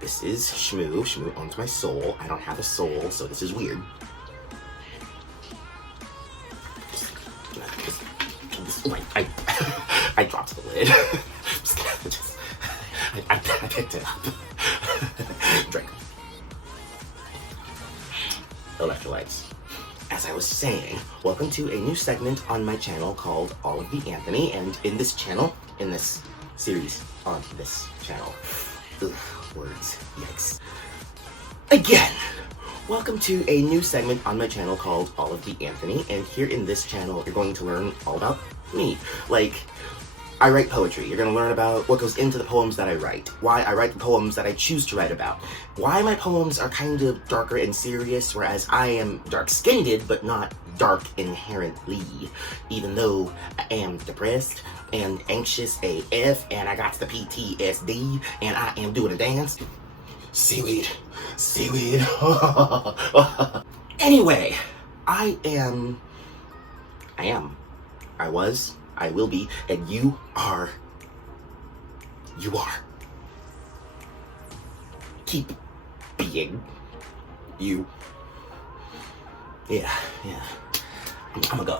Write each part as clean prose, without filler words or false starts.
This is Shmoo. Shmoo owns my soul. I don't have a soul, so this is weird. I dropped the lid. I picked it up. Drink. Electrolytes. As I was saying, welcome to a new segment on my channel called All of the Anthony, and in this series on this channel, words, yikes. Again, welcome to a new segment on my channel called All of the Anthony, and here in this channel, you're going to learn all about me. Like, I write poetry. You're going to learn about what goes into the poems that I write, why I write the poems that I choose to write about, why my poems are kind of darker and serious, whereas I am dark-skinned, but not dark inherently, even though I am depressed and anxious AF, and I got the PTSD, and I am doing a dance. Seaweed. Seaweed. Anyway, I was, I will be, and you are. Keep being you. Yeah. I'm gonna go.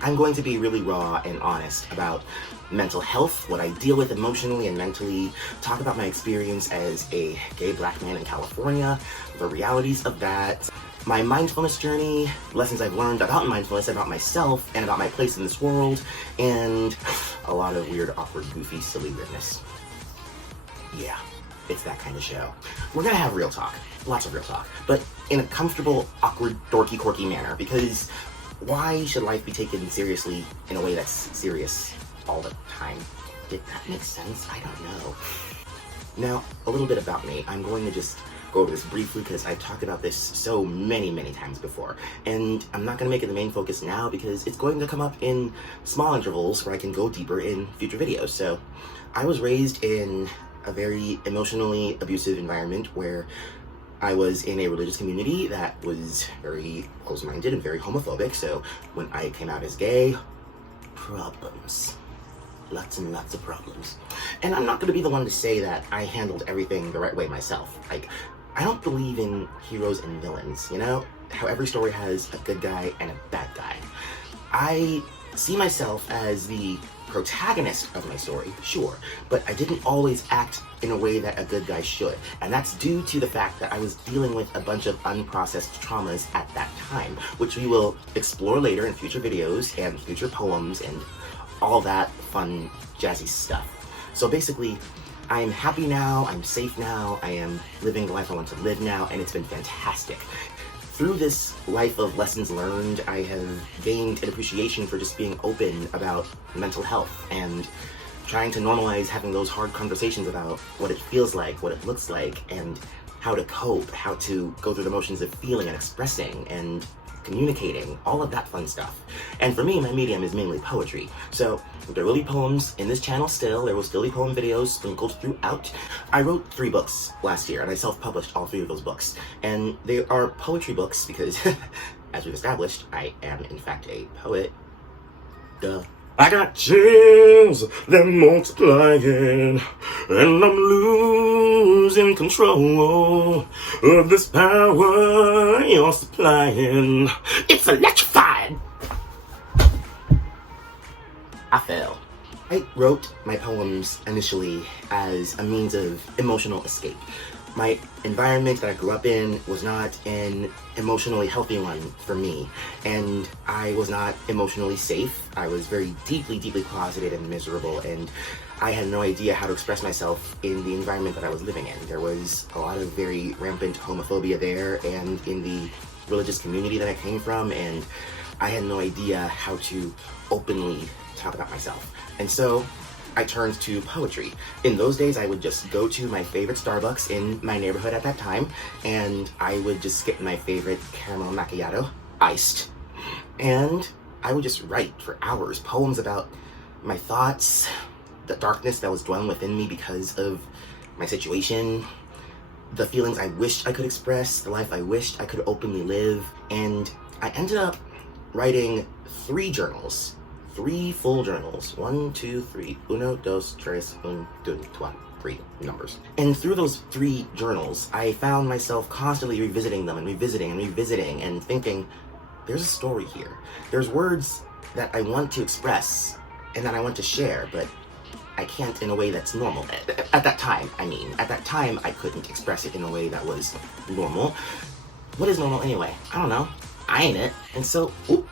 I'm going to be really raw and honest about mental health, what I deal with emotionally and mentally, talk about my experience as a gay black man in California, the realities of that, my mindfulness journey, lessons I've learned about mindfulness, about myself, and about my place in this world, and a lot of weird, awkward, goofy, silly weirdness. Yeah, it's that kind of show. We're gonna have real talk, lots of real talk, but in a comfortable, awkward, dorky, quirky manner, because why should life be taken seriously in a way that's serious all the time? Did that make sense? I don't know. Now, a little bit about me. I'm going to just go over this briefly because I've talked about this so many times before, and I'm not going to make it the main focus now because it's going to come up in small intervals where I can go deeper in future videos. So, I was raised in a very emotionally abusive environment where I was in a religious community that was very close-minded and very homophobic, so when I came out as gay, problems. Lots and lots of problems. And I'm not going to be the one to say that I handled everything the right way myself. Like, I don't believe in heroes and villains, you know? How every story has a good guy and a bad guy. I see myself as the protagonist of my story, sure, but I didn't always act in a way that a good guy should, and that's due to the fact that I was dealing with a bunch of unprocessed traumas at that time, which we will explore later in future videos and future poems and all that fun, jazzy stuff. So basically, I'm happy now, I'm safe now, I am living the life I want to live now, and it's been fantastic. Through this life of lessons learned, I have gained an appreciation for just being open about mental health and trying to normalize having those hard conversations about what it feels like, what it looks like, and how to cope, how to go through the motions of feeling and expressing and communicating, all of that fun stuff. And for me, my medium is mainly poetry. So there will be poems in this channel still, there will still be poem videos sprinkled throughout. I wrote 3 books last year, and I self-published all 3 of those books. And they are poetry books because, as we've established, I am in fact a poet. Duh. I got chills, they're multiplying, and I'm losing control of this power you're supplying. It's electrifying! I fell. I wrote my poems initially as a means of emotional escape. My environment that I grew up in was not an emotionally healthy one for me, and I was not emotionally safe. I was very deeply closeted and miserable, and I had no idea how to express myself in the environment that I was living in. There was a lot of very rampant homophobia there, and in the religious community that I came from, and I had no idea how to openly talk about myself. And so I turned to poetry. In those days, I would just go to my favorite Starbucks in my neighborhood at that time, and I would just get my favorite caramel macchiato, iced, and I would just write for hours, poems about my thoughts, the darkness that was dwelling within me because of my situation, the feelings I wished I could express, the life I wished I could openly live, and I ended up writing 3 journals, 3 full journals. 1, 2, 3. Uno, dos, tres, un, dos, trois. 3 numbers. And through those 3 journals, I found myself constantly revisiting them and revisiting and thinking, there's a story here. There's words that I want to express and that I want to share, but I can't in a way that's normal. At that time, At that time, I couldn't express it in a way that was normal. What is normal anyway? I don't know. I ain't it. And so, oop.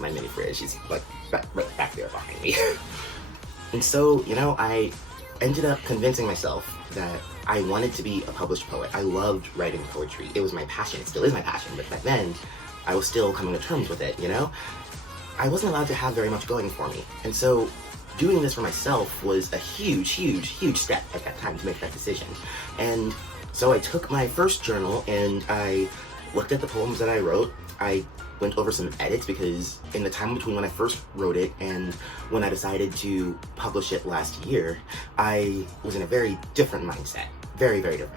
My mini fridge, she's like right back there behind me. And so, I ended up convincing myself that I wanted to be a published poet. I loved writing poetry. It was my passion. It still is my passion, but back then, I was still coming to terms with it, I wasn't allowed to have very much going for me. And so, doing this for myself was a huge step at that time to make that decision. And so I took my first journal and I looked at the poems that I wrote. I went over some edits because in the time between when I first wrote it and when I decided to publish it last year, I was in a very different mindset. Very different.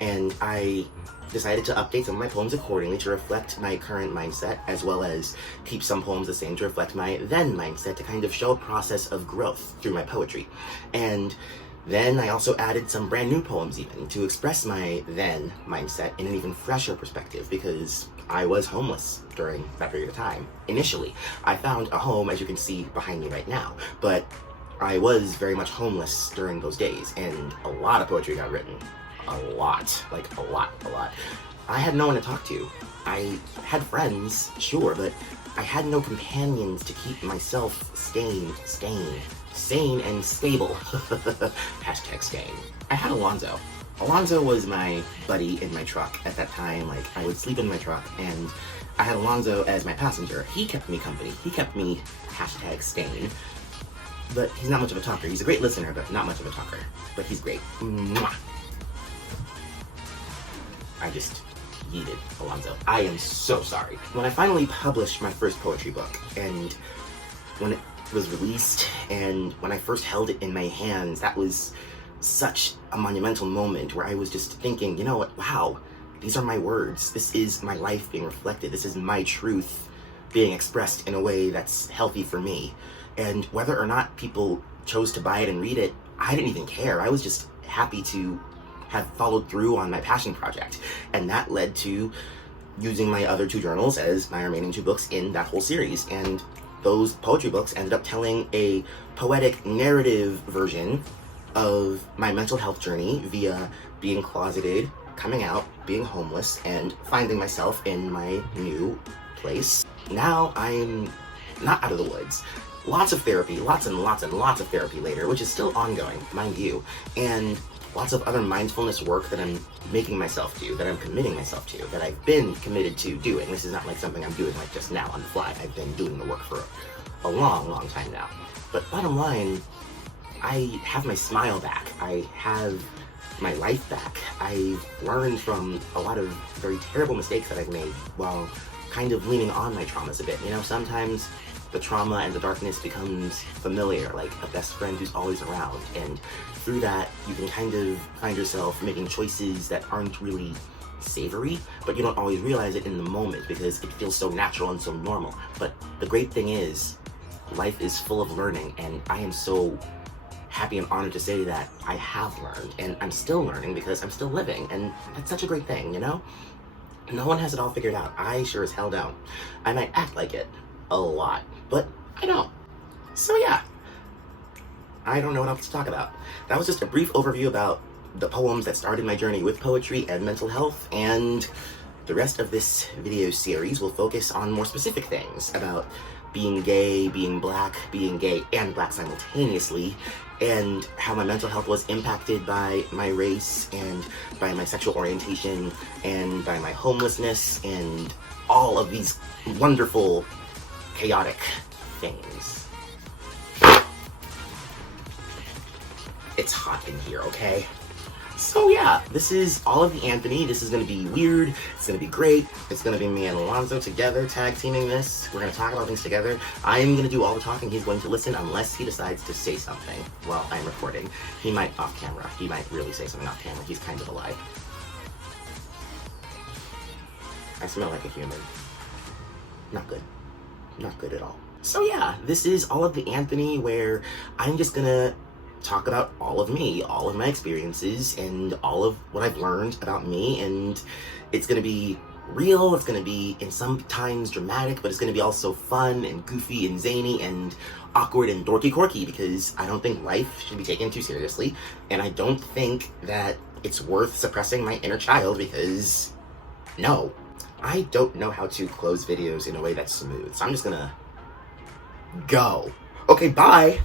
And I decided to update some of my poems accordingly to reflect my current mindset, as well as keep some poems the same to reflect my then mindset, to kind of show a process of growth through my poetry. And then I also added some brand new poems even to express my then mindset in an even fresher perspective, because I was homeless during that period of time. Initially, I found a home, as you can see behind me right now, but I was very much homeless during those days, and a lot of poetry got written. A lot. I had no one to talk to. I had friends, sure, but I had no companions to keep myself sane and stable. Hashtag sane. I had Alonzo. Alonzo was my buddy in my truck at that time. I would sleep in my truck, and I had Alonzo as my passenger. He kept me company. He kept me hashtag sane. But he's not much of a talker. He's a great listener, but not much of a talker. But he's great. Mwah. I just yeeted Alonzo. I am so sorry. When I finally published my first poetry book, and when it was released, and when I first held it in my hands, that was such a monumental moment where I was just thinking, you know what, wow, these are my words. This is my life being reflected. This is my truth being expressed in a way that's healthy for me. And whether or not people chose to buy it and read it, I didn't even care. I was just happy to have followed through on my passion project. And that led to using my other 2 journals as my remaining 2 books in that whole series. And those poetry books ended up telling a poetic narrative version of my mental health journey via being closeted, coming out, being homeless, and finding myself in my new place. Now I'm not out of the woods. Lots of therapy, lots of therapy later, which is still ongoing, mind you, and lots of other mindfulness work that I'm making myself do, that I'm committing myself to, that I've been committed to doing. This is not like something I'm doing just now on the fly. I've been doing the work for a long time now. But bottom line, I have my smile back. I have my life back. I've learned from a lot of very terrible mistakes that I've made while kind of leaning on my traumas a bit. Sometimes the trauma and the darkness becomes familiar, like a best friend who's always around. And through that, you can kind of find yourself making choices that aren't really savory, but you don't always realize it in the moment because it feels so natural and so normal. But the great thing is, life is full of learning, and I am so happy and honored to say that I have learned, and I'm still learning because I'm still living, and that's such a great thing, No one has it all figured out. I sure as hell don't. I might act like it a lot, but I don't. So yeah, I don't know what else to talk about. That was just a brief overview about the poems that started my journey with poetry and mental health, and the rest of this video series will focus on more specific things about being gay, being black, being gay and black simultaneously, and how my mental health was impacted by my race and by my sexual orientation and by my homelessness and all of these wonderful, chaotic things. It's hot in here, okay? So yeah, this is all of the Anthony. This is gonna be weird. It's gonna be great. It's gonna be me and Alonzo together tag teaming this. We're gonna talk about things together. I'm gonna do all the talking. He's going to listen unless he decides to say something while I'm recording. He might off camera. He might really say something off camera. He's kind of alive. I smell like a human. Not good. Not good at all. So yeah, this is all of the Anthony, where I'm just gonna talk about all of me, all of my experiences, and all of what I've learned about me, and it's gonna be real, it's gonna be in sometimes dramatic, but it's gonna be also fun and goofy and zany and awkward and dorky quirky, because I don't think life should be taken too seriously, and I don't think that it's worth suppressing my inner child, because no, I don't know how to close videos in a way that's smooth, so I'm just gonna go. Okay, bye!